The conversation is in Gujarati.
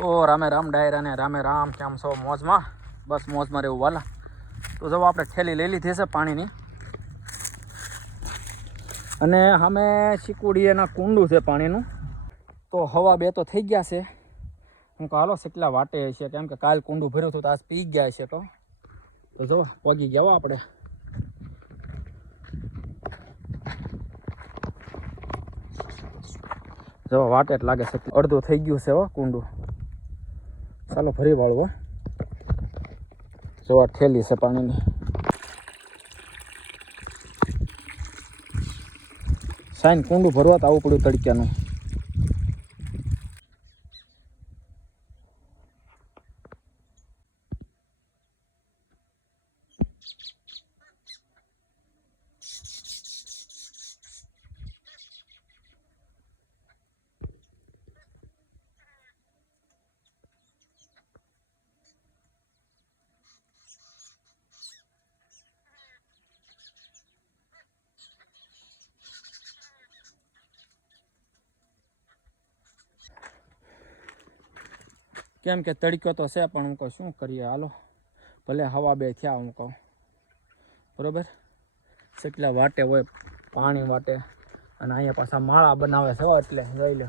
તો રામે રામ ડાયરા ને રામે રામ, કેમ છો? મોજમાં? બસ મોજમાં રહેવું વાલા. તો જો આપણે થેલી લઈ લીધી છે પાણીની, અને સામે ચીકુડીએના કુંડું છે પાણીનું. તો હવા બે તો થઈ ગયા છે. હું કહું હાલો કેટલા વાટે છે, કેમ કે કાલ કુંડું ભર્યું હતું તો આજ પી ગયા છે. તો જો પગી ગયા આપણે. જો વાટે જ લાગે છે, અડધું થઈ ગયું છે હો કુંડું. ચાલો ફરી વાળવું. જો આ થેલી છે પાણીની. સાઈન કુંડું ભરવા તો આવવું પડ્યું તડક્યાનું. કેમ કે તડક્યો તો છે, પણ હું કહું શું કરીએ, હાલો ભલે હવા બે થયા. હું કહું બરોબર. કેટલા વાટે હોય પાણી વાટે, અને અહીંયા પાછા માળા બનાવે છે એટલે જોઈ લો.